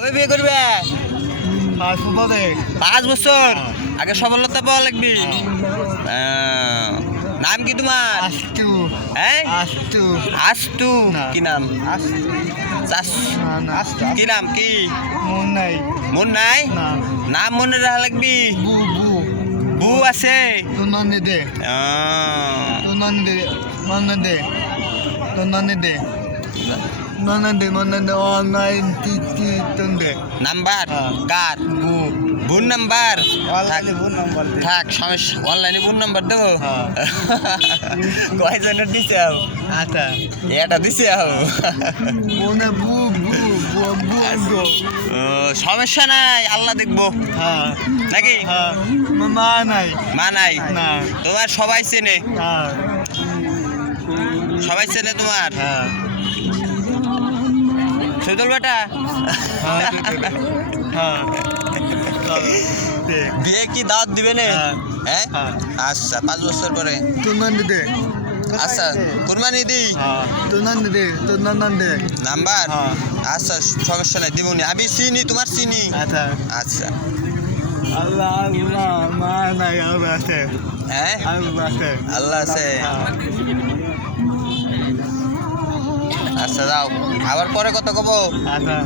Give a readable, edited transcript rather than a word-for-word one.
কবে বিয়ে করবে? 5 বছর আগে সফলতা পাওয়া লাগবে। নাম কি তোমার? হ্যাঁ আস্তু। কি নাম? কি নাম কি? মন নাই, নাম মনে রাখা লাগবি। বু আছে? নাম্বার কার? বোন নাম্বার থাক, সমস্যা। অনলাইনে বোন নাম্বার দেবো। কয়জনের দিছে? আচ্ছা, এটা দিছে। সমস্যা নাই, আল্লাহ দেখবো নাকি? মা নাই তোমার? সবাই চেনে, সবাই চেনে তোমার। সৈদুল বেটা বিয়ে কি দাওয়াত দিবে না? হ্যাঁ আচ্ছা, 5 বছর পরে। আচ্ছা, কুরবানি দিই নাম্বার। আচ্ছা, সমস্যা নাই, দিবনি। আমি চিনি, তোমার চিনি। আচ্ছা, হ্যাঁ আল্লাহ আছে। আচ্ছা যাও, আবার পরে কথা কব। আচ্ছা।